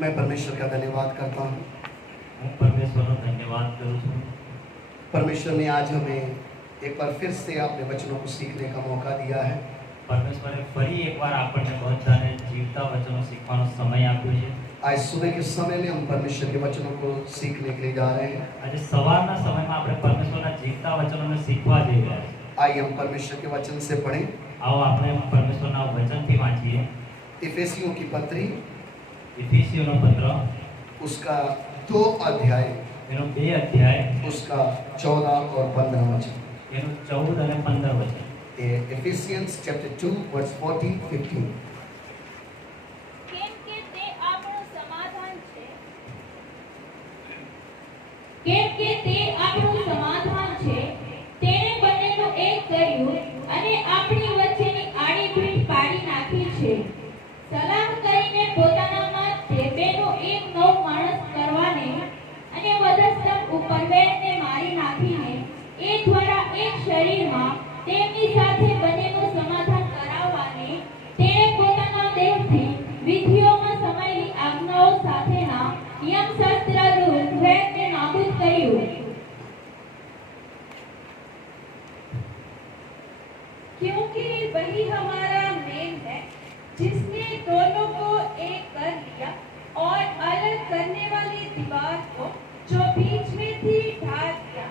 मैं परमेश्वर का धन्यवाद करता हूँ। હું પરમેશ્વરનો ધન્યવાદ કરું છું। परमेश्वर ने आज हमें एक बार फिर से अपने वचनों को सीखने का मौका दिया है। પરમેશ્વરે ફરી એકવાર આપણને બધાને જીવતા વચનો શીખવાનો સમય આપ્યો છે। आज सुबह के समय में हम परमेश्वर के वचनों को सीखने के लिए जा रहे हैं। આજે સવારના સમયમાં આપણે પરમેશ્વરના જીવતા વચનોને શીખવા જઈ રહ્યા છીએ। आइए हम परमेश्वर के वचन से पढ़ें। આવો આપણે પરમેશ્વરના વચનથી વાંચીએ। इफिसियों की पत्री ઇફિસીઓનો પત્ર उसका 2 अध्याय એનો 2 અધ્યાય उसका 14 और 15 वचन। એનું 14 અને 15 વચન। Ephesians chapter 2 verse 14-15। કેમ કે તે આપણું સમાધાન છે કેમ કે તે આપણું સમાધાન છે તેણે બંનેનું એક કર્યું અને આપણી વચ્ચેની આડી ભીડ પાડી નાખી છે સલાહ કરીને પોતાનામાં તે બેનો એક નવો માણસ કરવાને અને વધસ્તંભ ઉપર વેરને મારી નાખીને એ દ્વારા એક શરીરમાં તેમની સાથે બંનેનું સમાધાન કરાવવાને તેણે પોતાના દેહથી વિધિઓમાં સમાયેલી આજ્ઞાઓ સાથેના નિયમશાસ્ત્રરૂપ વેદને નાબૂદ કર્યું क्योंकि वही हमारा मेल है जिसने दोनों को एक कर लिया और अलग करने वाली दीवार को जो बीच में थी ढा दिया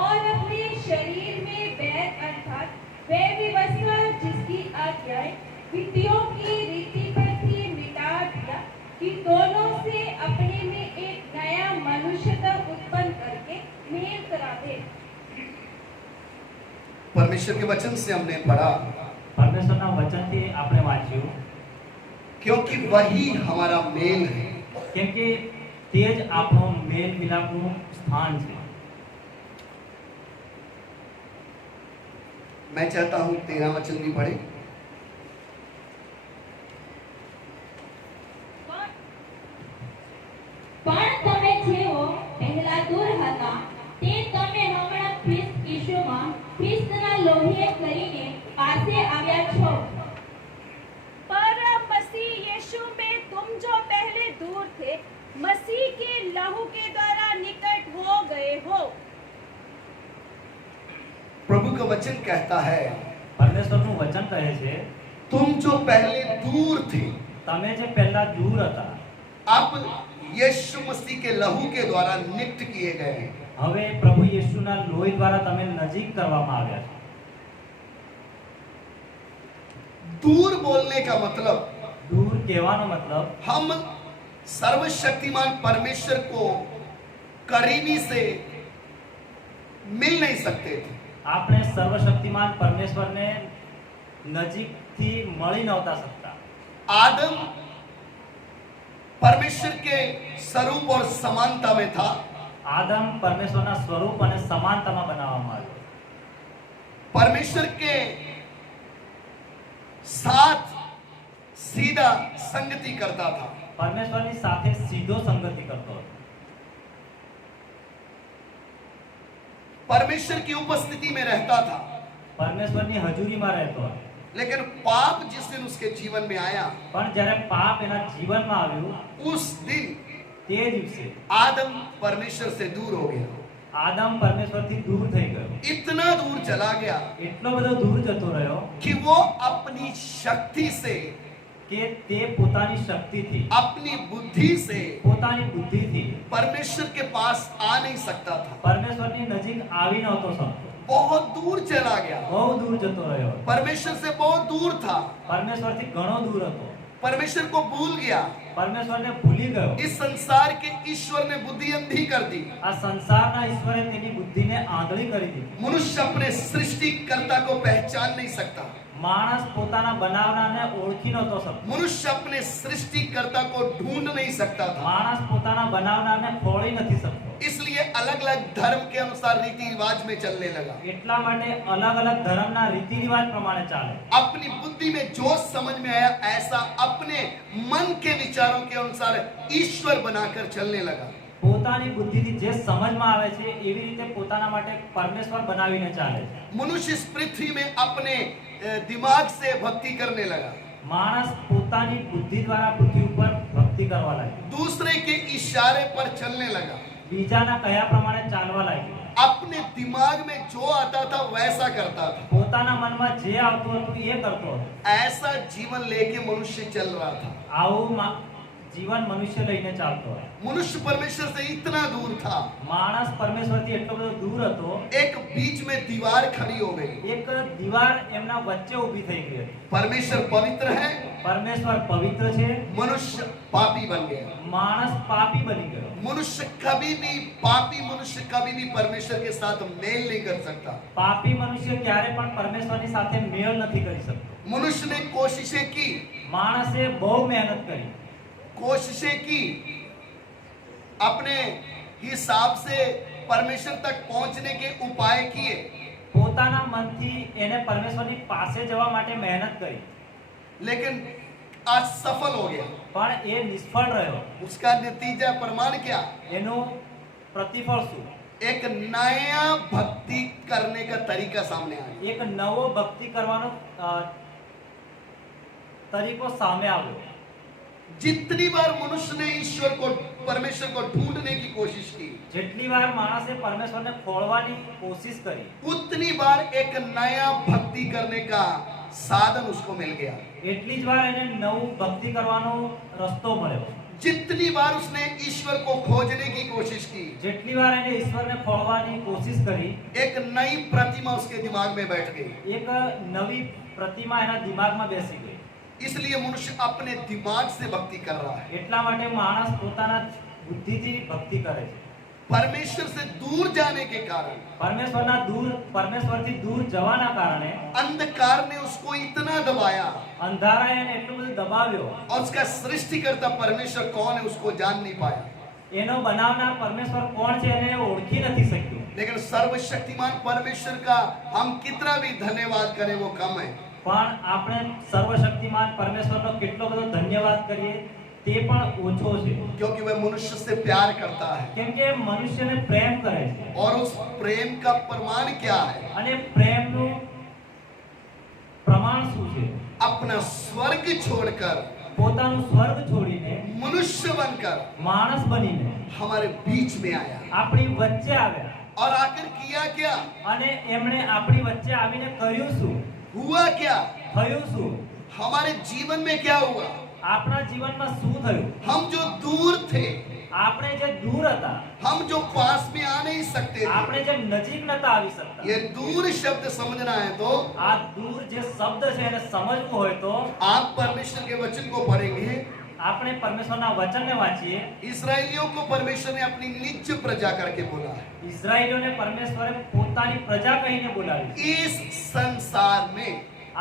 और अपने शरीर में बैर अर्थात वह व्यवस्था जिसकी आज्ञाएं विधियों की रीति पर थी मिटा दिया कि दोनों से अपने में एक नया मनुष्यता उत्पन्न करके मेल करा दे। परमेश्वर के वचन से हमने पढ़ा પરમેશ્વરના વચનથી આપણે વાંચ્યું क्योंकि वही हमारा मेल है। કેમ કે તે જ આપણો મેલ મિલાપનું સ્થાન છે। मैं चाहता हूँ 13 वचन भी पढ़े। પણ તમે જેઓ પહેલા દૂર હતા તે તમે હમણાં ખ્રિસ્ત ઈસુમાં ખ્રિસ્તના લોહીએ કરીને પાસે આવ્યા છો पर मसीह यीशु में तुम जो पहले दूर थे मसीह के लहू के द्वारा निकट हो गए हो। प्रभु का वचन कहता है પરમેશ્વરનું વચન કહે છે तुम जो पहले दूर थे તમે જે પહેલા દૂર હતા अब यीशु मसीह के लहू के द्वारा नियुक्त किए गए हैं। હવે પ્રભુ યેશુના લોહી દ્વારા તમે નજીક કરવામાં આવ્યા છો। दूर बोलने का मतलब દૂર કહેવાનો મતલબ हम सर्वशक्तिमान परमेश्वर को करीबी से मिल नहीं सकते थे। આપણે સર્વશક્તિમાન પરમેશ્વરને નજીકથી મળી નહોતા શકતા। आदम परमेश्वर के स्वरूप और समानता में था। આદમ પરમેશ્વરના સ્વરૂપ અને સમાનતામાં બનાવવામાં આવ્યો। परमेश्वर के साथ सीधा संगति करता था। પરમેશ્વરની સાથે સીધો સંગતિ કરતો હતો। परमेश्वर की उपस्थिति में रहता था। પરમેશ્વરની હજુરીમાં રહેતો હતો। लेकिन पाप जिस दिन उसके जीवन में आया પણ જ્યારે પાપ એના જીવનમાં આવ્યું उस दिन તે દિવસે आदम परमेश्वर से दूर हो गया। આદમ પરમેશ્વરથી દૂર થઈ ગયો। इतना दूर चला गया એટલો બધો દૂર જતો રહ્યો कि वो अपनी शक्ति से કે તે પોતાની શક્તિથી अपनी बुद्धि से પોતાની બુદ્ધિથી परमेश्वर के पास आ नहीं सकता था। પરમેશ્વરની નજીક આવી નહોતો શકતો। बहुत दूर चला गया। બહુ દૂર જતો રહ્યો। परमेश्वर से बहुत दूर था। પરમેશ્વરથી ઘણો દૂર હતો। परमेश्वर को भूल गया। પરમેશ્વરને ભૂલી ગયો। इस संसार के ईश्वर ने बुद्धि अंधी कर दी। આ સંસારના ઈશ્વરે તેની બુદ્ધિને આંધળી કરી દીધી। मनुष्य अपने सृष्टिकर्ता को पहचान नहीं सकता। માણસ પોતાના બનાવનારને ઓળખી નહોતો શકતો। मनुष्य अपने सृष्टिकर्ता को ढूंढ नहीं सकता था। માણસ પોતાના બનાવનારને ખોળી નથી શકતો। इसलिए अलग अलग धर्म के अनुसार रीति रिवाज में चलने लगा। એટલા માટે અલગ અલગ ધર્મના રીતિ રિવાજ પ્રમાણે ચાલે। अपनी बुद्धि में जो समझ में आया ऐसा अपने मन के विचारों के अनुसार ईश्वर बनाकर चलने लगा। પોતાની બુદ્ધિથી જે સમજમાં આવે છે એવી રીતે પોતાના માટે પરમેશ્વર બનાવીને ચાલે છે। मनुष्य इस पृथ्वी में अपने दिमाग से भक्ति करने लगा। માણસ પોતાની બુદ્ધિ દ્વારા પૃથ્વી ઉપર ભક્તિ કરવા લાગ્યો, दूसरे के इशारे पर चलने लगा, બીજાના કયા પ્રમાણે ચાલવા લાગ્યો, अपने दिमाग में जो आता था वैसा करता था। પોતાના મનમાં જે આવતું હતું એ કરતો હતો। ऐसा जीवन लेके मनुष्य चल रहा था। આવું જીવન મનુષ્ય લઈને ચાલતો હોય। मनुष्य परमेश्वर से इतना दूर था, માણસ પરમેશ્વરથી એટલો બધો દૂર હતો, एक बीच में दीवार खड़ी हो गई। એક દીવાર એમના વચ્ચે ઊભી થઈ ગઈ હતી। परमेश्वर पवित्र है, પરમેશ્વર પવિત્ર છે, मनुष्य पापी बन गया। માણસ પાપી બની ગયો। मनुष्य कभी भी परमेश्वर के साथ मेल नहीं कर सकता। પાપી મનુષ્ય ક્યારે પણ પરમેશ્વરની સાથે મેળ નથી કરી શકતો। मनुष्य ने कोशिशें की, માણસે બહુ મહેનત કરી, अपने हिसाब से परमेश्वर तक पहुंचने के उपाय किए, પોતાના મનથી એને પરમેશ્વરની પાસે જવા માટે મહેનત કરી, लेकिन असफल हो गया। પણ એ નિષ્ફળ રહ્યો। उसका नतीजा प्रमाण क्या? એનું प्रतिफल શું? एक नया भक्ति करने का तरीका सामने आया। એક નવો ભક્તિ કરવાનો તરીકો સામે આવ્યો। जितनी बार मनुष्य ने परमेश्वर को ढूंढने की कोशिश की, જેટલી વાર માણસે પરમેશ્વરને ખોળવાની કોશિશ કરી, उतनी बार एक नया भक्ति करने का साधन उसको मिल गया। એટલી જ વાર એને નવું ભક્તિ કરવાનો રસ્તો મળ્યો। जितनी बार उसने ईश्वर को खोजने की कोशिश की, જેટલી વાર એને ઈશ્વરને ખોળવાની કોશિશ કરી, एक नई प्रतिमा उसके दिमाग में बैठ गई। એક નવી પ્રતિમા એના દિમાગમાં બેસી ગઈ। इसलिए मनुष्य अपने दिमाग से भक्ति कर रहा है। એટલા માટે માણસ પોતાના બુદ્ધિથી ભક્તિ કરે છે। परमेश्वर से दूर जाने के कारण, પરમેશ્વરથી દૂર જવાના કારણે अंधकार ने उसको इतना दबाया, અંધારાએ એને એટલું બધું દબાવ્યો, और उसका सृष्टिकर्ता परमेश्वर कौन है उसको जान नहीं पाया। એનો બનાવનાર પરમેશ્વર કોણ છે એને ઓળખી નથી શક્યો। लेकिन सर्वशक्तिमान परमेश्वर का हम कितना भी धन्यवाद करें वो कम है। પણ આપણે સર્વશક્તિમાન પરમેશ્વરનો કેટલો બધો ધન્યવાદ કરીએ તે પણ ઓછો છે, क्योंकि वह मनुष्य से प्यार करता है। કેમ કે મનુષ્યને પ્રેમ કરે છે। और उस प्रेम का प्रमाण क्या है? અને પ્રેમનું પ્રમાણ શું છે? अपना स्वर्ग छोड़कर, પોતાનું સ્વર્ગ છોડીને मनुष्य बनकर માણસ બનીને हमारे बीच में आया। આપણી વચ્ચે આવ્યા, और आखिर किया क्या? અને એમણે આપણી વચ્ચે આવીને કર્યું શું? हुआ क्या? થયું શું? हमारे जीवन में क्या हुआ? આપણા જીવનમાં શું થયું? हम जो दूर थे, આપણે જે દૂર હતા, हम जो पास में आ नहीं सकते थे, આપણે જે નજીક નતા આવી શકતા, ये दूर शब्द समझना है तो આ દૂર જે શબ્દ છે એને સમજવું હોય તો आप परमेश्वर के वचन को पढ़ेंगे। આપણે પરમેશ્વરના વચનને વાંચીએ। इसराइलियों को परमेश्वर ने अपनी निज प्रजा करके बोला है। ઇઝરાયલીઓને પરમેશ્વરે પોતાની પ્રજા કહીને બોલાવી। इस संसार में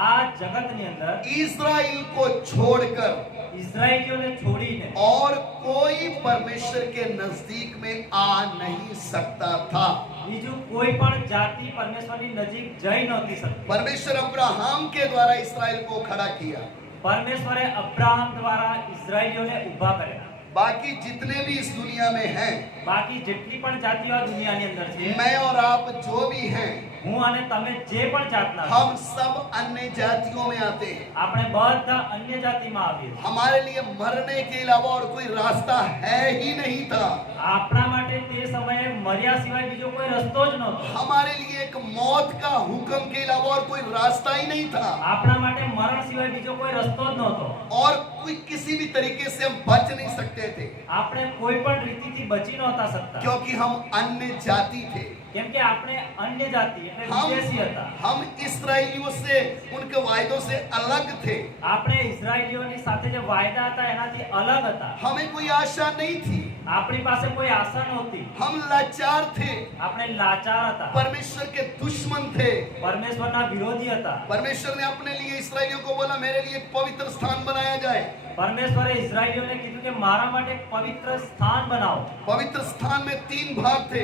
આ જગતની અંદર इस्राएल को छोड़कर ઇઝરાયલીઓને છોડીને और कोई परमेश्वर के नजदीक में आ नहीं सकता था। બીજું કોઈ પણ જાતિ પરમેશ્વરની નજીક જઈ નહોતી શકતી। परमेश्वर अब्राहम के द्वारा इसराइल को खड़ा किया। પરમેશ્વરે અબ્રાહમ દ્વારા ઇઝરાયલીઓને ઊભા કર્યા। बाकी जितने भी इस दुनिया में हैं, બાકી જેટલી પણ જાતિઓ આ દુનિયાની અંદર છે, मैं और आप जो भी हैं, હું અને તમે જે પણ જાતના છો, हम सब अन्य जातियों में आते हैं। આપણે બધા अन्य જાતિમાં આવીએ છીએ। हमारे लिए मरने के अलावा और कोई रास्ता है ही नहीं था। આપણા માટે તે સમયે મર્યા સિવાય બીજો કોઈ રસ્તો જ નહોતો। हमारे लिए एक मौत का हुक्म के अलावा और कोई रास्ता ही नहीं था। આપણા માટે મરણ સિવાય બીજો કોઈ રસ્તો જ નહોતો। और कोई किसी भी तरीके से हम बच नहीं सकते थे, આપણે કોઈ પણ રીતિથી બચી નહોતા શકતા, क्योंकि हम अन्य जाति थे। કેમ કે આપણે अन्य જાતિ એટલે વિદેશી હતા। हम इसराइलियों से, उनके वायदों से अलग थे। આપણે ઇઝરાયલીઓની સાથે જે વાયદા હતા એનાથી અલગ હતા। हमें कोई आशा नहीं थी। આપણી પાસે કોઈ આશા નહોતી। हम लाचार थे, આપણે લાચાર હતા, परमेश्वर के दुश्मन थे। પરમેશ્વરના વિરોધી હતા। परमेश्वर ने अपने लिए इसराइलियों को बोला, मेरे लिए एक पवित्र स्थान बनाया जाए। પરમેશ્વરે ઇઝરાયલીઓને કીધું કે મારા માટે એક પવિત્ર સ્થાન બનાવો। पवित्र स्थान में 3 भाग थे।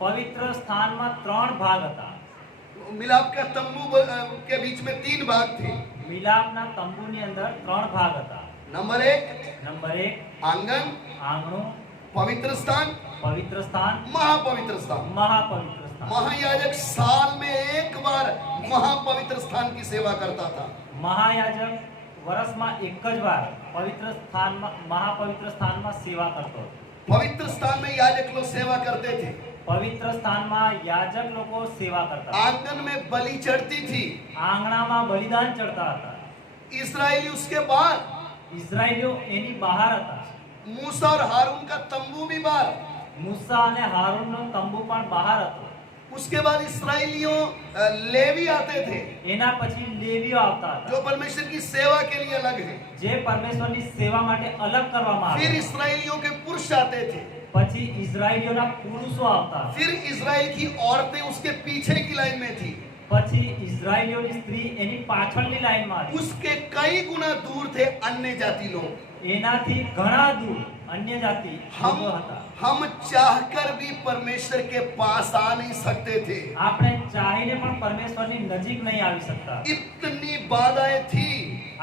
પવિત્ર સ્થાનમાં 3 ભાગ હતા। मिलाप का तंबू के बीच में 3 भाग थे। મિલાપના તંબુની અંદર 3 ભાગ હતા। नंबर 1 નંબર 1 आंगन, આંગણું, पवित्र स्थान, પવિત્ર સ્થાન, महापवित्र स्थान। મહાપવિત્ર સ્થાન। महायाजक साल में एक बार महापवित्र स्थान की सेवा करता था। મહાયાજક વર્ષમાં એક જ વાર પવિત્ર સ્થાનમાં મહાપવિત્ર સ્થાનમાં સેવા કરતો હતો. पवित्र स्थान में याजक लोग सेवा करते थे, પવિત્ર સ્થાનમાં યાજક લોકો સેવા કરતા હતા. आंगन में बलि चढ़ती थी. આંગણામાં બલિદાન ચડતા હતા. इस्राएली उसके बाद, ઇઝરાયલીઓ એની બહાર હતા. मूसा और हारून का तंबू भी बाहर. મૂસા અને હારૂનનો તંબુ પણ બહાર હતો. उसके बाद इस्राएलियों लेवी आते थे એના પછી લેવીઓ આવતા હતા, जो परमेश्वर की सेवा के लिए अलग है. જે પરમેશ્વરની સેવા માટે અલગ કરવામાં फिर આવે. इस्राएलियों के पुरुष आते थे. પછી ઇઝરાયલીઓના પુરુષો આવતા. फिर इस्राएल की औरतें उसके पीछे की लाइन में थी. પછી ઇઝરાયલીઓની સ્ત્રી એની પાછળની લાઈનમાં હતી. उसके कई गुना दूर थे अन्य जाति लोग. એનાથી ઘણા દૂર અન્ય જાતિ લોકો હતા. हम चाहकर भी परमेश्वर के पास आ नहीं सकते थे. આપણે ચાહીને પણ પરમેશ્વરની નજીક નહીં આવી શકતા. इतनी बाधाएं थी.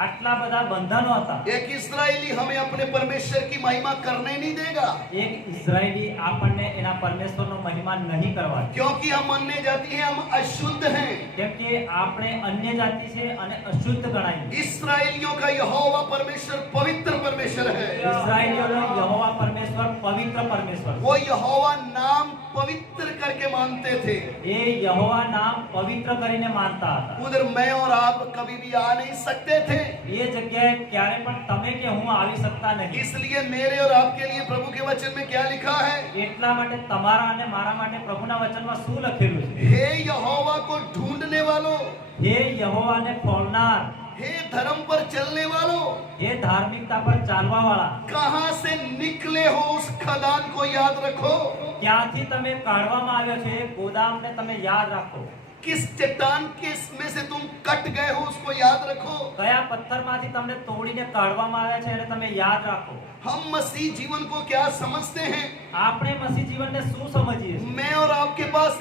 આટલા બધા બંધનો હતા. एक इस्राएली हमें अपने परमेश्वर की महिमा करने नहीं देगा, એક ઇઝરાયલી આપણને એના પરમેશ્વરનો મહિમા નહીં કરવા દે. क्योंकि हम अन्य जाति हैं, हम अशुद्ध हैं. કેમ કે આપણે અન્ય જાતિ છે અને અશુદ્ધ ગણાય. इस्राएलियों का यहोवा परमेश्वर पवित्र परमेश्वर है. ઇઝરાયલીઓનો યહોવા પરમેશ્વર પવિત્ર પરમેશ્વર. वो यहोवा नाम पवित्र करके मानते थे. એ યહોવા નામ પવિત્ર કરીને માનતા હતા. उधर मैं और आप कभी भी आ नहीं सकते थे. એ જગ્યાએ ક્યારે પણ તમે કે હું આવી શકતા નહીં. इसलिए मेरे और आपके लिए प्रभु के वचन में क्या लिखा है? એટલા માટે તમારા અને મારા માટે પ્રભુના વચનમાં શું લખેલું છે? हे यहोवा को ढूंढने वालों, હે યહોવાને ખોલનાર, हे धर्म पर चलने वालों, હે ધાર્મિકતા પર ચાલવા वाला, कहां से निकले हो उस खदान को याद रखो. ક્યાંથી તમે કાઢવામાં આવ્યો છે એ ગોદામને તમે યાદ રાખો. किस चट्टान के में से तुम कट गए हो उसको याद रखो. કયા પથ્થરમાંથી તમને તોડીને કાઢવામાં આવ્યા છે એને તમે યાદ રાખો. हम मसीह जीवन को क्या समझते हैं? આપણે મસીહ જીવનને શું સમજીએ છીએ? मैं और आपके पास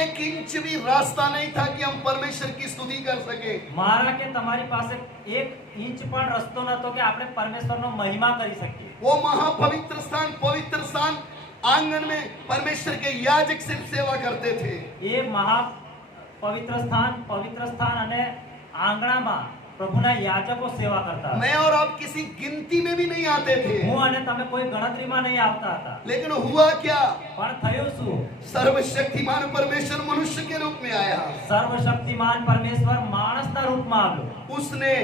एक इंच भी रास्ता नहीं था कि हम परमेश्वर की स्तुति कर सके. મારા કે તમારી પાસે એક ઇંચ પણ રસ્તો નતો કે આપણે પરમેશ્વરનો મહિમા કરી શકીએ. वो महापवित्र स्थान, पवित्र स्थान, आंगन में परमेश्वर के याजक सिर्फ सेवा करते थे. એ મહા પવિત્ર સ્થાન અને આંગણામાં પ્રભુના યાજકો સેવા કરતા હતા. मैं और आप किसी गिनती में भी नहीं आते थे. હું અને તમે કોઈ ગણતરીમાં નહીં આવતા હતા. लेकिन हुआ क्या? પણ થયું શું? सर्वशक्तिमान परमेश्वर मनुष्य के रूप में आया. સર્વશક્તિમાન પરમેશ્વર માણસના રૂપમાં આવ્યો. उसने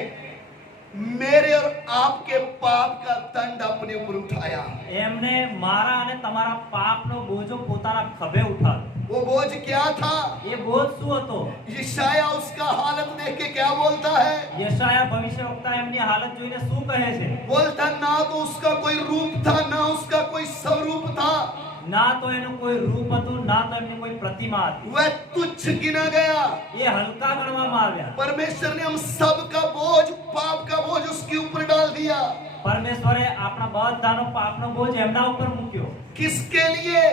मेरे और आपके पाप का दंड अपने ऊपर उठाया. એમને મારા અને તમારા પાપનો બોજો પોતાના ખભે ઉઠાવ્યો. वो बोझ क्या था? એ બોજ શું હતો? यशाया उसका हालत देख के क्या बोलता है? યશાયા ભવિષ્યવક્તા એમની હાલત જોઈને શું કહે છે? बोलता ना तो उसका कोई रूप था, ना उसका कोई स्वरूप था. ના તો એનું કોઈ રૂપ હતું, ના તો એમની કોઈ प्रतिमा હતી. वह तुच्छ गिना गया. એ હલકા ગણવામાં આવ્યા. परमेश्वर ने हम सब का बोझ, पाप का बोझ उसके ऊपर डाल दिया. પરમેશ્વરે આપણા બધાનો પાપનો બોજ એમના ઉપર મૂક્યો. किसके लिए?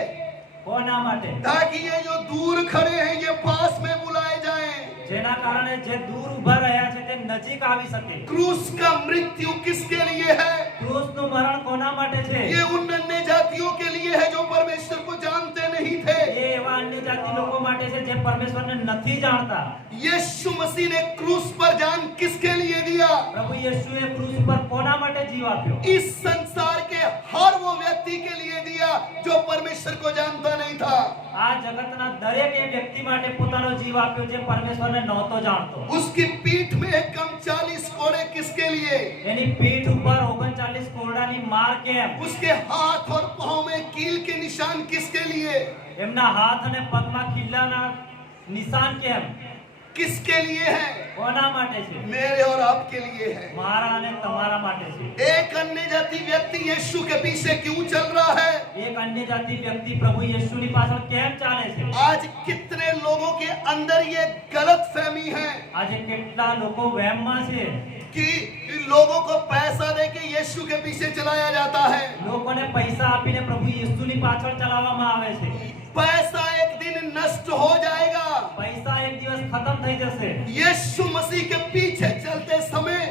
કોના માટે? ताकि ये जो दूर खड़े हैं ये पास में बुलाए जाएं. જેના કારણે જે દૂર ઊભા રહ્યા છે તે નજીક આવી શકે. क्रूस का मृत्यु किसके लिए है? ક્રૂસનું મરણ કોના માટે છે? ये उन अन्य जातियों के लिए है जो परमेश्वर को जानते नहीं थे. એ એવા અન્ય જાતિ લોકો માટે છે જે પરમેશ્વરને નથી જાણતા. यीशु मसीह ने क्रूस पर जान किसके लिए दिया? પ્રભુ યેશુએ ક્રૂસ પર કોના માટે જીવ આપ્યો? इस संसार के हर वो व्यक्ति के लिए दिया जो परमेश्वर को जानता नहीं था. આ જગતના દરેક એ વ્યક્તિ માટે પોતાનો જીવ આપ્યો જે પરમેશ્વરને નહોતો જાણતો. उसकी पीठ में कम 40 कोड़े किसके लिए? એની પીઠ ઉપર 39 કોરડાની માર કેમ? उसके हाथ और पांव में कील के निशान किसके लिए? એમના હાથ અને પગમાં ખીલ્લાના નિશાન કેમ? किसके लिए है? કોના માટે છે? मेरे और आपके लिए है. મારા અને તમારા માટે છે. एक अन्य जाति व्यक्ति यीशु के पीछे क्यों चल रहा है? એક અન્ય જાતિ વ્યક્તિ પ્રભુ યેશુની પાછળ કેમ ચાલે છે? आज कितने लोगों के अंदर ये गलत फहमी है આજે કેટલા લોકો વહેમમાં છે कि लोगों को पैसा देके यीशु के पीछे चलाया जाता है. લોકોને પૈસા આપીને પ્રભુ યેશુની પાછળ ચલાવવામાં આવે છે. पैसा एक दिन नष्ट हो जाएगा. પૈસા એક દિવસ ખતમ થઈ જશે. यीशु मसीह के पीछे चलते समय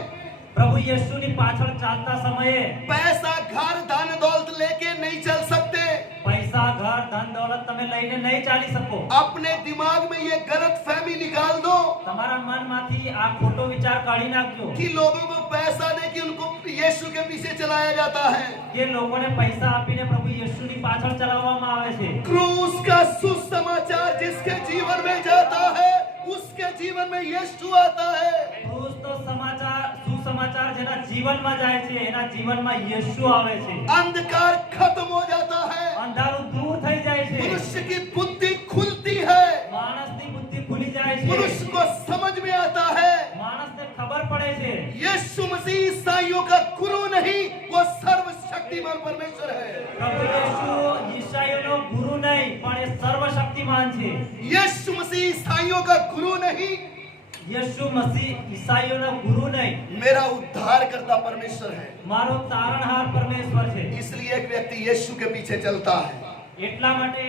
પ્રભુ યેશુની પાછળ ચાલતા સમયે पैसा, घर, धन दौलत लेके नहीं चल सकते. પૈસા, ઘર, ધન દौलत તમે તમે લઈને નહીં ચાલી શકો. अपने दिमाग में ये गलत फहमी निकाल दो તમારા મનમાંથી આ ખોટો વિચાર કાઢી નાખજો कि लोगों को पैसा दे कि उनको यीशु के पीछे चलाया जाता है। કે લોકોને પૈસા આપીને પ્રભુ યેશુની પાછળ ચલાવવામાં આવે છે. क्रूस का सुसमाचार जिसके जीवन में जाता है उसके जीवन में यीशु आता है। ક્રૂસ તો સુસમાચાર જેના જીવનમાં જાય છે એના જીવનમાં યેશુ આવે છે. अंधकार खत्म हो जाता है, અંધારું દૂર થઈ જાય છે. मनुष्य की बुद्धि खुलती है, માણસની બુદ્ધિ ખુલી જાય છે. मनुष्य को समझ में आता है માણસને ખબર પડે છે यीशु मसीह ईसाइयों का गुरु नहीं, वो सर्वशक्तिमान परमेश्वर है। પ્રભુ યેશુ ઈસાઈઓનો ગુરુ નહીં પણ એ સર્વશક્તિમાન છે. यीशु मसीह ईसाइयों का गुरु नहीं, યેશુ મસીહ ઈસાઈઓનો ગુરુ નહીં, मेरा उद्धार करता परमेश्वर है। મારો તારણહાર પરમેશ્વર છે. इसलिए एक व्यक्ति यीशु के पीछे चलता है। એટલા માટે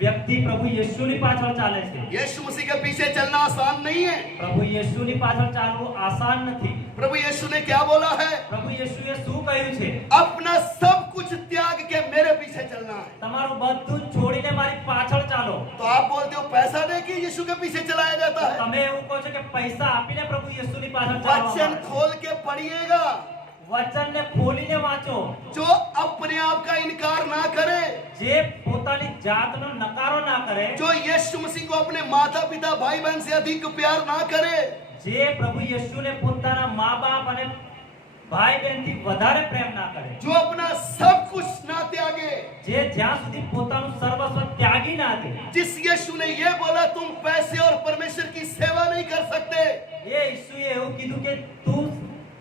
વ્યક્તિ પ્રભુ યેશુની પાછળ ચાલે છે. यीशु मसीह के पीछे चलना आसान नहीं है। પ્રભુ યેશુની પાછળ ચાલવું આસાન નથી. प्रभु यीशु ने क्या बोला है? પ્રભુ યેશુએ શું કહ્યું છે? अपना सब कुछ त्याग के मेरे पीछे चलना है। તમારું બધું જ છોડીને મારી પાછળ ચાલો. तो आप बोलते हो पैसा दे के यीशु के पीछे चलाया जाता है। તમે એવું કહો છો કે પૈસા આપીને પ્રભુ યેશુની પાછળ ચાલવામાં वचन આવે છે. खोल के पढ़िएगा। વચનને ખોલીને વાંચો. जो अपने आप का इनकार ना करे, જે પોતાની જાતનો નકારો ના કરે, जो यीशु मसीह को अपने माता पिता भाई बहन से अधिक प्यार ना करे, જે પ્રભુ યેશુને પોતાના મા-બાપ અને ભાઈ બહેનથી વધારે પ્રેમ ના કરે, जो अपना सब कुछ ना त्यागे, જે જ્યાં સુધી પોતાનું સર્વસ્વ ત્યાગી ના દે. जिस यीशु ने ये बोला तुम पैसे और परमेश्वर की सेवा नहीं कर सकते, એ ઈસુએ એવું કીધું કે તું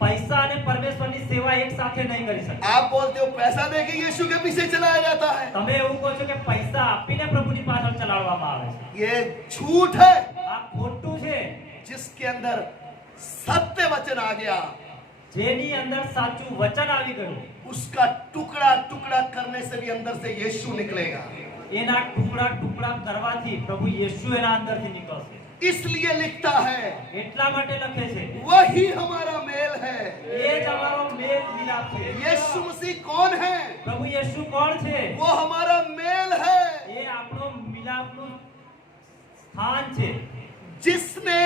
પૈસા અને પરમેશ્વરની સેવા એક સાથે નહીં કરી શકે. आप बोलते हो पैसा दे के यीशु के पीछे चलाया जाता है। તમે એવું કહો છો કે પૈસા આપીને પ્રભુની પાછળ ચલાવવામાં આવે છે. ये झूठ है। આ ખોટું છે. जिसके अंदर सत्य वचन आ गया, જેની અંદર સાચું વચન આવી ગયું, उसका टुकड़ा टुकड़ा करने से भी अंदर से यीशु निकलेगा। એના ટુકડા ટુકડા કરવાથી પ્રભુ યેશુ એના અંદરથી નીકળશે. इसलिए लिखता है એટલા માટે લખે છે वही हमारा मेल है। એ જ અમારો મેલ મિલાપ છે. यीशु मसीह कौन है? પ્રભુ યેશુ કોણ છે? वो हमारा मेल है, એ આપણો મિલાપનું સ્થાન છે. जिसने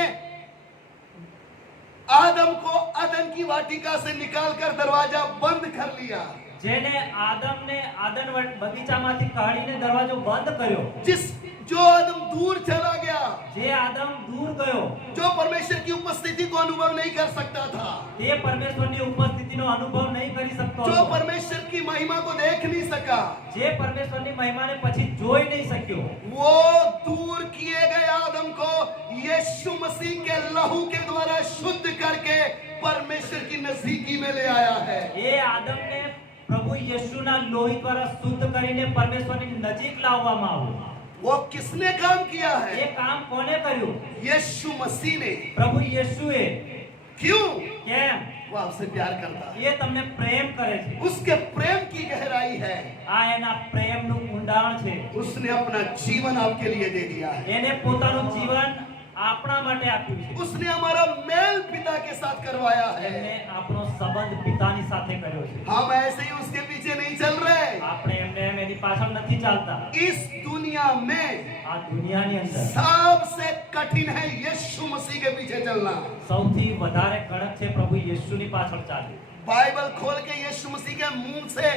आदम को अदन की वाटिका से निकालकर दरवाजा बंद कर लिया, જેને આદમને આદન બગીચામાંથી કાઢીને દરવાજો બંધ કર્યો, जो आदम दूर चला गया, જે આદમ દૂર ગયો, जो परमेश्वर की उपस्थिति को अनुभव नहीं कर सकता था, તે પરમેશ્વરની ઉપસ્થિતિનો અનુભવ નહીં કરી શકતો जो હતો, परमेश्वर की महिमा को देख नहीं सका, જે પરમેશ્વરની મહિમાને પછી જોઈ નહીં सक्यो, वो दूर किए गए आदम को यीशु मसीह के लहू के द्वारा शुद्ध करके परमेश्वर की नजदीकी में ले आया है। એ આદમને પ્રભુ યેશુના લોહી દ્વારા શુદ્ધ કરીને પરમેશ્વરની નજીક લાવવામાં આવ્યો. वो किसने काम किया એ है? કામ કોને કર્યું? यीशु मसीह ने। પ્રભુ યેશુએ. क्यों? કેમ? वो आपसे प्यार करता है, એ તમને પ્રેમ કરે છે. उसके प्रेम की गहराई है, આ એના પ્રેમનું ઊંડાણ છે. उसने अपना जीवन आपके लिए दे दिया है। એને પોતાનું જીવન આપણા માટે આપ્યું છે. उसने हमारा मेल पिता के साथ करवाया है। એમને આપણો સંબંધ પિતાની સાથે કર્યો છે. हम ऐसे ही उसके पीछे नहीं चल रहे। આપણે એમને એની પાછળ નથી ચાલતા. इस दुनिया में આ દુનિયાની અંદર सबसे कठिन है यीशु मसीह के पीछे चलना। સૌથી વધારે કડક છે પ્રભુ યેશુની પાછળ ચાલવું. बाइबल खोल के यीशु मसीह के मुंह से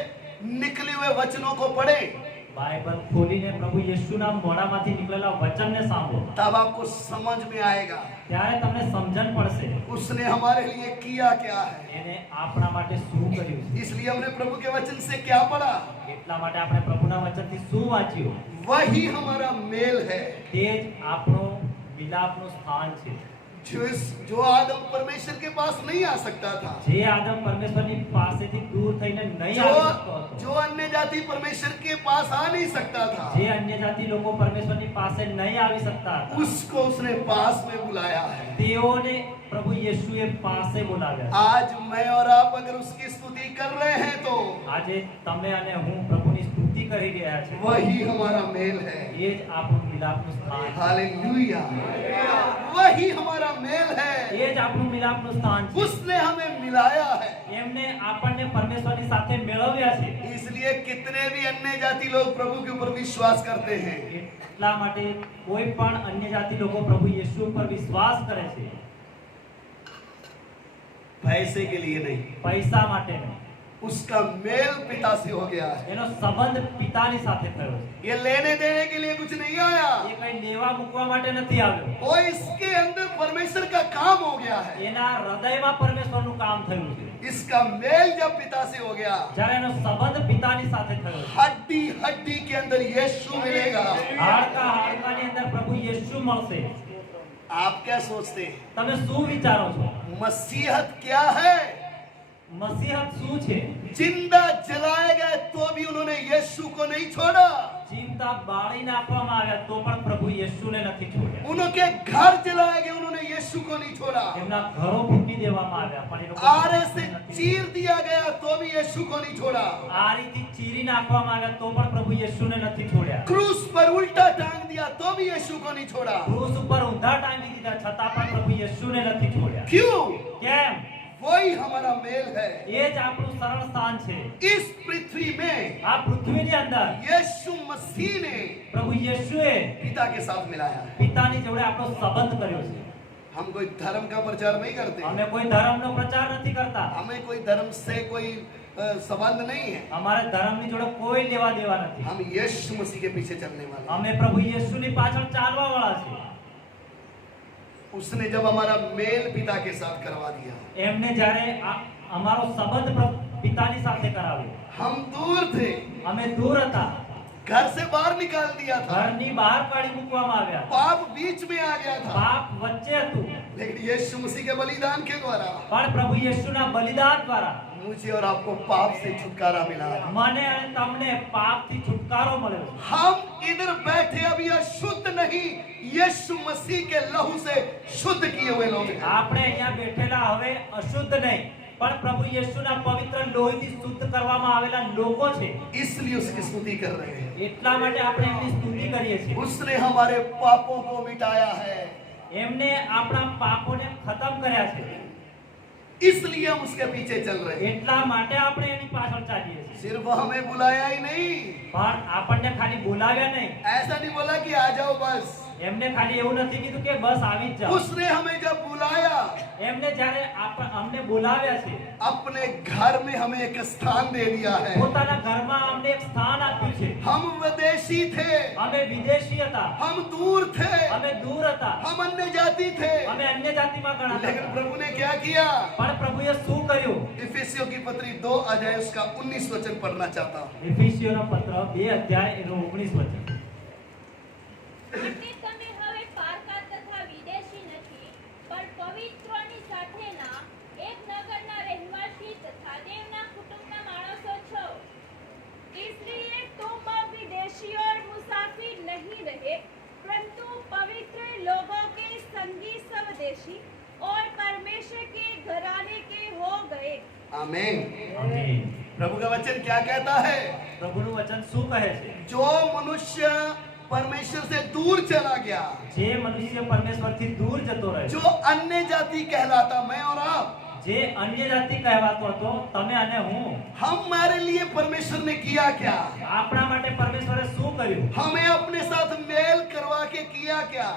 निकले हुए वचनों को पढ़े, બાઇબલ ખોલીને પ્રભુ યેશુના મોઢામાંથી નીકળેલા વચનને સાંભળો, तब आपको समझ में आएगा ત્યારે તમને સમજણ પડશે उसने हमारे लिए किया क्या है। એને આપણા માટે શું કર્યું છે. इसलिए हमने प्रभु के वचन से क्या पढ़ा? એટલા માટે આપણે પ્રભુના વચનથી શું વાંચ્યું? वही हमारा मेल है। તે જ આપણો મિલાપનું સ્થાન છે. जो आदम परमेश्वर के पास नहीं आ सकता था, જે આદમ પરમેશ્વરની પાસેથી દૂર થઈને નહીં जो આવી શકતો હતો, जो अन्य जाति परमेश्वर के पास आ नहीं सकता था, જે અન્ય જાતિ લોકો પરમેશ્વરની પાસે નહીં આવી શકતા હતા, उसको उसने पास में बुलाया है। તેઓને પ્રભુ યેશુએ પાસે બોલાવ્યા. आज मैं और आप अगर उसकी स्तुति कर रहे हैं तो આજે તમે અને હું પ્રભુની સ્તુતિ કરી રહ્યા છે वही हमारा मेल है। એ જ આપણું મિલાપનું સ્થાન છે हालेलुया, वही हमारा मेल है। એ જ આપણું મિલાપનું સ્થાન છે उसने हमें मिलाया है। એમને આપણને પરમેશ્વરની સાથે મેળવ્યા છે इसलिए कितने भी अन्य जाति लोग प्रभु के ऊपर विश्वास करते हैं, એટલા માટે કોઈ પણ અન્ય જાતિ લોકો પ્રભુ યેશુ ઉપર વિશ્વાસ કરે છે पैसे के लिए नहीं, પૈસા માટે નહીં उसका मेल पिता से हो गया है। એનો સંબંધ પિતાની સાથે થયો છે ये लेने देने के लिए कुछ नहीं आया, એ કઈ લેવા મૂકવા માટે નથી આવ્યો वो इसके अंदर परमेश्वर का काम हो गया है। એના હૃદયમાં પરમેશ્વરનું કામ થયું છે इसका मेल जब पिता से हो गया, જ્યારે એનો સંબંધ પિતાની સાથે થયો છે हड्डी हड्डी के अंदर यीशु मिलेगा। હાડકા હાડકાની અંદર પ્રભુ યેશુ મળશે आप क्या सोचते हैं, તમે શું વિચારો છો मसीहत क्या है? મસીહત શું છે जिंदा जलाए गए तो भी उन्होंने यीशु को नहीं छोड़ा। જીવતા બાળી નાખવામાં આવ્યા તો પણ પ્રભુ યેશુને નથી છોડ્યા उनके घर जलाए गए, उन्होंने यीशु को नहीं छोड़ा। એમના ઘરો ફૂંકી દેવામાં આવ્યા પણ એ લોકો आरे से चीर दिया गया तो भी यीशु को नहीं छोड़ा। આ રીતે ચીરી નાખવામાં આવ્યા તો પણ પ્રભુ યેશુને નથી છોડ્યા क्रूस पर उल्टा टांग दिया तो भी यीशु को नहीं छोड़ा। ક્રૂસ ઉપર ઊંધા ટાંગી દીધા છતાં પણ પ્રભુ યેશુને નથી છોડ્યા क्यों? કેમ वही हमारा मेल है। એ જ આપણું સરળ સ્થાન છે इस पृथ्वी में આ પૃથ્વીની અંદર यीशु मसीह ने પ્રભુ યેશુએ पिता के साथ मिलाया है। પિતાની જોડે આપણો સંબંધ કર્યો છે हम कोई धर्म का प्रचार नहीं करते, અમે કોઈ ધર્મનો પ્રચાર નથી કરતા हमें कोई धर्म से कोई संबंध नहीं है। અમારે ધર્મની જોડે કોઈ લેવા દેવા નથી हम यीशु मसीह के पीछे चलने वाले हैं। અમે પ્રભુ યેશુની પાછળ ચાલવા વાળા છે उसने जब हमारा मेल पिता के साथ करवा दिया, એમને જ્યારે અમારો સંબંધ પિતાની સાથે કરાવ્યો हम दूर थे, અમે દૂર હતા घर से बाहर निकाल दिया था, ઘરની બહાર કાઢી મૂકવામાં આવ્યા पाप बीच में आ गया था, પાપ વચ્ચે હતું लेकिन यीशु मसीह के बलिदान के द्वारा પણ પ્રભુ યેશુના બલિદાન દ્વારા मुझे और आपको पाप से छुटकारा मिला है। મને અને તમને પાપથી છુટકારો મળ્યો છે हम इधर बैठे अभी अशुद्ध नहीं, यीशु मसीह के लहू से शुद्ध किए हुए लोग हैं। આપણે અહીંયા બેઠેલા હવે અશુદ્ધ નહીં પણ પ્રભુ યેશુના પવિત્ર લોહીથી શુદ્ધ કરવામાં આવેલા લોકો છે इसलिए उसकी स्तुति कर रहे हैं। એટલા માટે આપણે એમની સ્તુતિ કરીએ છીએ उसने हमारे पापों को मिटाया है, એમને આપણા પાપોને ખતમ કર્યા છે इसलिए हम उसके पीछे चल रहे हैं। એટલા માટે આપણે એની પાછળ ચાલીએ છીએ सिर्फ हमें बुलाया ही नहीं, પણ આપણને ખાલી બોલાવ્યા નહીં ऐसा नहीं बोला कि आ जाओ बस। એમને ખાલી એવું નથી કીધું કે બસ આવી જ જાઓ उसने हमें जब बुलाया, એમને જ્યારે અમને બોલાવ્યા છે अपने घर में हमें एक स्थान दे दिया है। પોતાના ઘરમાં અમને એક સ્થાન આપ્યું છે हम विदेशी थे, અમે વિદેશી હતા हम दूर थे, અમે દૂર હતા हम अन्य जाति थे, અમે અન્ય જાતિમાં ગણાતા लेकिन હતા. प्रभु ने क्या किया? પણ પ્રભુએ શું કર્યું इफिसियों की पत्री 2 अध्याय उसका 19 वचन पढ़ना चाहता हूँ। એફેસીયોનો પત્ર 2 અધ્યાય એનો 19 વચન એટલે તમે હવે પારકા તથા વિદેશી નથી પણ પવિત્રોની સાથેના એક નગરના રહેવાસી તથા દેવના કુટુંબના માણસો છો. इसलिए तुम अब विदेशी और मुसाफिर नहीं रहे परंतु पवित्र लोगों के संगी स्वदेशी और परमेश्वर के घराने के हो गए। आमीन। આમેન. प्रभु का वचन क्या कहता है? પ્રભુનું વચન શું કહે છે जो मनुष्य परमेश्वर से दूर चला गया, જે મનુષ્ય પરમેશ્વરથી દૂર જતો રહે जो अन्य जाति कहलाता मैं और आप, જે અન્ય જાતિ કહેવાતો હતો તમે અને હું हमारे लिए परमेश्वर ने किया क्या? આપણા માટે પરમેશ્વરે શું કર્યું हमें अपने साथ मेल करवा के किया क्या?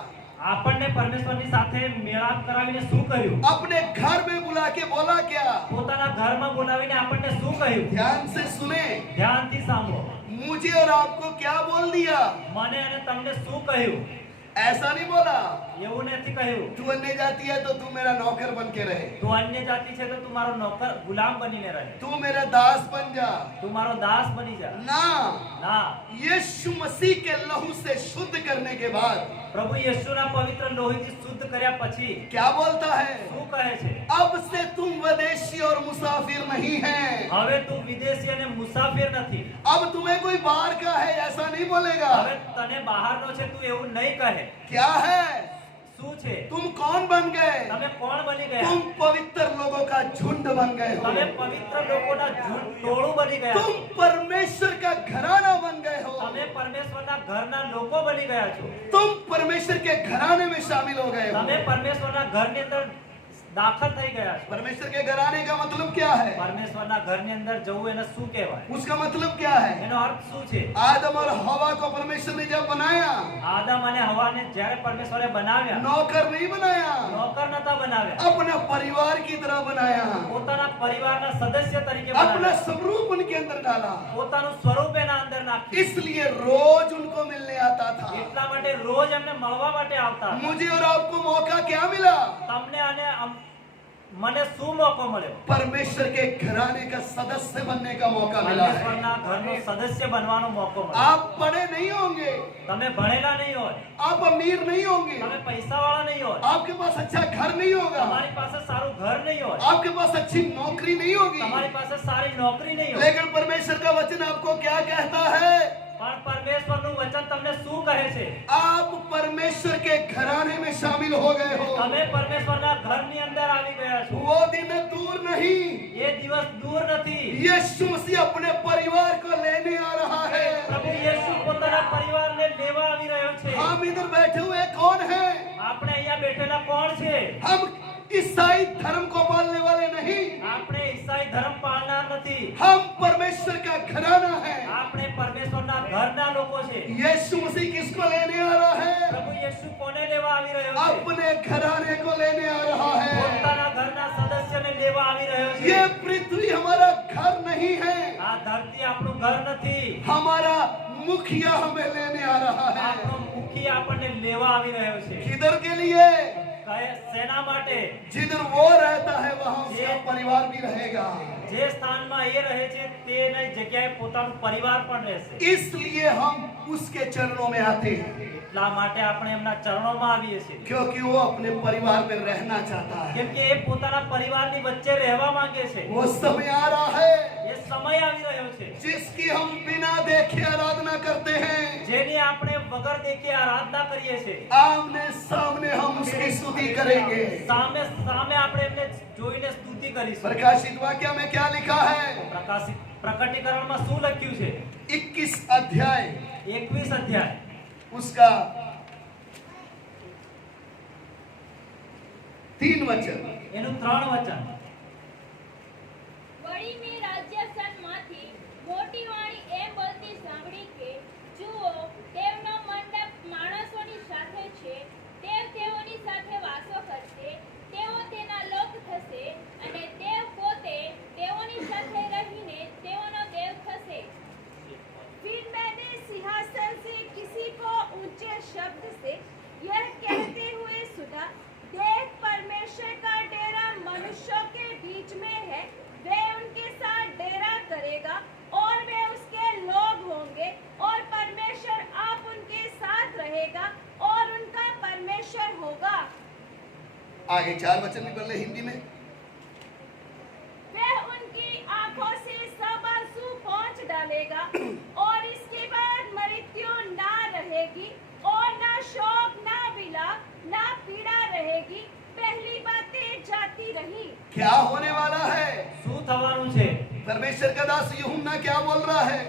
આપણને પરમેશ્વરની સાથે મેળાપ કરાવીને શું કર્યું अपने घर में बुला के बोला क्या? પોતાના ઘરમાં બોલાવીને આપણને શું કહ્યું ध्यान से सुने, ધ્યાનથી સાંભળો मुझे और आपको क्या बोल दिया? મને અને તમને શું કહ્યું ऐसा नहीं बोला એવું નથી કહ્યું तू अन्य जाति है तो तू मेरा नौकर बन के रहे, તું અન્ય જાતિ છે તો તું મારો નોકર ગુલામ બનીને રહે तू मेरा दास बन जा। તું મારો દાસ બની જા ना, ના यीशु मसीह के लहू से शुद्ध करने के बाद પ્રભુ યેશુના પવિત્ર લોહીથી શુદ્ધ કર્યા પછી क्या बोलता है? શું કહે છે अब से तुम विदेशी और मुसाफिर नहीं हैं, હવે તું વિદેશી અને મુસાફિર નથી अब तुम्हें कोई बाहर का है ऐसा नहीं बोलेगा। હવે તને બહારનો છે તું એવું નહીં કહે क्या है? શું છે? तुम कौन बन गए? તમે કોણ બની ગયા? तुम पवित्र लोगों का झुंड बन गए हो। તમે પવિત્ર લોકોના ટોળું બની ગયા तुम છો। परमेश्वर का घराना बन गए हो। તમે પરમેશ્વરના ઘરના લોકો બની ગયા છો। तुम परमेश्वर के घराने में शामिल हो गए हो। તમે પરમેશ્વરના ઘરની અંદર દાખલ થઈ ગયા છો। परमेश्वर के घराने का मतलब क्या है? પરમેશ્વરના ઘરની અંદર જવું એને શું કહેવાય? उसका मतलब क्या है? એનો અર્થ શું છે? आदम और हवा को परमेश्वर ने जब बनाया, આદમ અને હવાને જ્યારે પરમેશ્વરે બનાવ્યા, नौकर नहीं बनाया, નોકર નતા બનાવ્યા, अपना परिवार की तरह बनाया, પોતાના પરિવારના સદસ્ય તરીકે अपना બનાવ્યા, स्वरूप उनके अंदर डाला। પોતાનું સ્વરૂપ એના અંદર નાખ્યું। इसलिए रोज उनको मिलने आता था। એટલા માટે રોજ એમને મળવા માટે આવતા હતા। मुझे और आपको मौका क्या मिला? તમને અને મને શું મોકો મળ્યો? परमेश्वर के घराने का सदस्य बनने का मौका मिला है। પરમેશ્વરના ઘરનો સદસ્ય બનવાનો મોકો મળ્યો। आप बड़े नहीं होंगे, તમે ભણેલા નહીં હોય, आप अमीर नहीं होंगे, તમે પૈસાવાળા નહીં હોય, आपके पास अच्छा घर नहीं होगा, તમારી પાસે સારું ઘર નહીં હોય, आपके पास अच्छी नौकरी नहीं होगी, તમારી પાસે સારી નોકરી નહીં હોય, लेकिन परमेश्वर का वचन आपको क्या कहता है? પણ પરમેશ્વરનું વચન તમને શું કહે છે? आप परमेश्वर के घराने में शामिल हो गए हो। તમે પરમેશ્વરના ઘરની અંદર આવી ગયા છો। वो दिन दूर नहीं, એ દિવસ દૂર નથી। यीशु मसीह अपने परिवार को लेने आ रहा है। પ્રભુ યેસુ પોતાના પરિવારને લેવા આવી રહ્યો છે। हम इधर बैठे हुए कौन हैं? આપણે અહીંયા બેઠેલા કોણ છે? हम ईसाई धर्म को पालने वाले नहीं, આપણે ઈસાઈ ધર્મ પાળનાર નથી। हम परमेश्वर का घराना है। આપણે પરમેશ્વરના ઘરના લોકો છે। यीशु मसीह किसको लेने आ रहा है? પ્રભુ યેસુ કોને લેવા આવી રહ્યો છે? अपने घराने को लेने आ रहा है। પોતાના ઘરના સદસ્યને લેવા આવી રહ્યો છે। ये पृथ्वी हमारा घर नहीं है, આ ધરતી આપણું ઘર નથી। हमारा मुखिया हमें लेने आ रहा है। આપણો મુખી આપણને લેવા આવી રહ્યો છે। किधर के लिए? સેના માટે। जिधर वो रहता है वहां उसका परिवार भी रहेगा। જે સ્થાનમાં એ રહે છે તેની જગ્યાએ પોતાનું પરિવાર પણ રહેશે। इसलिए हम उसके चरणों में आते हैं, એટલા માટે આપણે એમના ચરણોમાં આવીએ છીએ। क्योंकि वो अपने परिवार में रहना चाहता है। કેમ કે એ પોતાના પરિવારની વચ્ચે રહેવા માંગે છે। वो समय आ रहा है એ સમય આવી રહ્યો છે जिसकी हम बिना देखे आराधना करते हैं। જેની આપણે વગર દેખે આરાધના કરીએ છીએ। आमने सामने हम उसकी स्तुति करेंगे। સામે સામે આપણે એમને જોઈને સ્તુતિ કરીશું। प्रकाशित वाक्य में क्या लिखा है? પ્રકટીકરણમાં શું લખ્યું છે? 21 अध्याय 21 અધ્યાય उसका 3 वचन। એનું 3 વચન। વળી મેં રાજ્યાસનમાંથી મોટી વાણી એમ બોલતી સાંભળી કે જુઓ, દેવનો મંડપ માણસોની સાથે છે, દેવ તેઓની સાથે વાસો કરશે, તેઓ તેના લોક થશે અને દેવ પોતે તેઓની સાથે રહીને તેઓનો દેવ થશે। फिर मैंने सिंहासन से किसी को ऊंचे शब्द से यह कहते हुए सुना, देख परमेश्वर का डेरा मनुष्यों के बीच में है, वे उनके साथ डेरा करेगा और वे उसके लोग होंगे और परमेश्वर आप उनके साथ रहेगा और उनका परमेश्वर होगा। आगे 4 वचन भी बोल रहे हिंदी में। वह उनकी आंखों से सब आंसू पोंछ डालेगा और इसके बाद मृत्यु ना रहेगी और ना शोक ना विलाप ना पीड़ा रहेगी, पहली बातें जाती रही। क्या होने वाला है? શું થવાનું છે? परमेश्वर का दास यूहन्ना क्या बोल रहा है?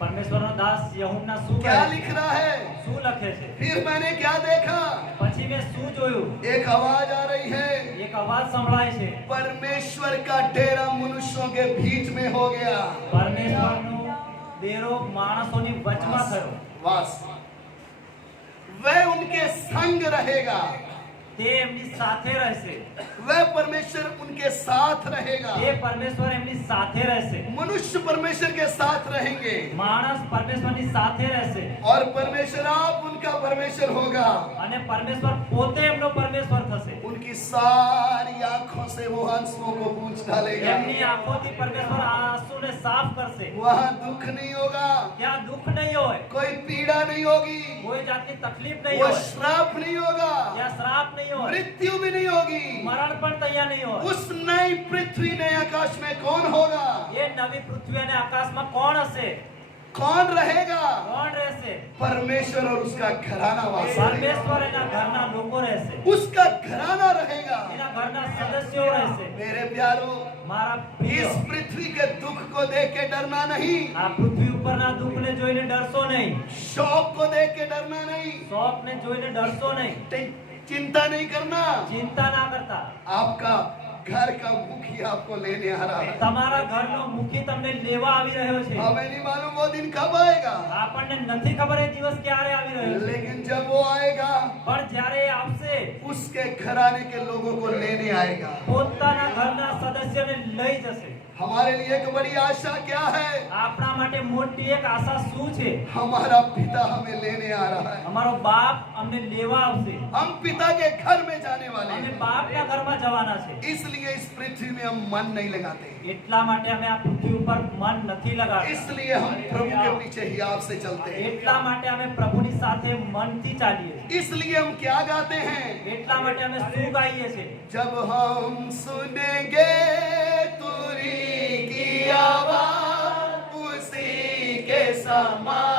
પરમેશ્વરનો દાસ યહૂના શું क्या કહે છે? लिख रहा है? શું લખે છે? फिर मैंने क्या देखा? પછી મેં શું જોયું? एक आवाज आ रही है, એક અવાજ સંભળાય છે। परमेश्वर का डेरा मनुष्यों के बीच में हो गया। પરમેશ્વરનો ડેરો માણસોની વચમાં થયો। वास वह उनके संग रहेगा, તે એમની સાથે રહેશે। वह परमेश्वर उनके साथ रहेगा। તે પરમેશ્વર એમની સાથે રહેશે। मनुष्य परमेश्वर के साथ रहेंगे માણસ પરમેશ્વરની સાથે રહેશે और परमेश्वर आप उनका परमेश्वर होगा। અને પરમેશ્વર પોતે એમનો પરમેશ્વર થશે। उनकी सारी आंखों से वो आंसुओं को पूंछ डालेगा। એમની આંખોથી પરમેશ્વર આંસુને સાફ કરશે। वहाँ दुख नहीं होगा, ત્યાં દુઃખ નહીં હોય, कोई पीड़ा नहीं होगी, કોઈ જાતની તકલીફ નહીં वो હોય, श्राप नहीं होगा, ત્યાં શ્રાપ નહીં હોય, मृत्यु भी नहीं होगी। મરણ પણ ત્યાં નહીં હોય। उस नई पृथ्वी नए आकाश में कौन होगा? એ નવી પૃથ્વી અને આકાશમાં કોણ હશે? कौन रहेगा? કોણ રહેશે? परमेश्वर और उसका घराना वास करेगा। પરમેશ્વર એના ઘરના લોકો રહેશે, उसका घराना रहेगा। એના ઘરના સદસ્યો રહેશે। मेरे प्यारो, મારા પ્રિય, इस पृथ्वी के दुख को देख के डरना नहीं, આ પૃથ્વી ઉપરના દુઃખને જોઈને ડરશો નહીં, शौक को देख के डरना नहीं, શોકને જોઈને ડરશો નહીં, चिंता नहीं करना। ચિંતા ના કરતા। आपका घर का मुखिया आपको लेने आ रहा है। તમારા ઘરનો મુખી તમને લેવા આવી રહ્યો છે। हमें नहीं मालूम वो दिन कब आएगा, આપણને નથી ખબર એ દિવસ ક્યારે આવી રહ્યો છે, लेकिन जब वो आएगा પણ જ્યારે એ આવશે उसके घराने के लोगों को लेने आएगा। પોતાના ઘરના સદસ્યને લઈ જશે। हमारे लिए एक बड़ी आशा क्या है? આપણા માટે મોટી એક આશા શું છે? हमारा पिता हमें लेने आ रहा है। અમારો બાપ અમને લેવા આવશે। हम पिता के घर में जाने वाले અમે हैं। બાપના ઘરમાં જવાના છે। इसलिए इस पृथ्वी में हम मन नहीं लगाते, એટલા માટે અમે આ પૃથ્વી ઉપર મન નથી લગાડતા। इसलिए हम प्रभु के पीछे ही आपसे चलते हैं। એટલા માટે અમે પ્રભુની સાથે મનથી ચાલીએ છીએ। इसलिए हम क्या गाते हैं? એટલા માટે અમે શું ગાઈએ છીએ? जब हम सुनेंगे तुरी की आवाज उसी के समान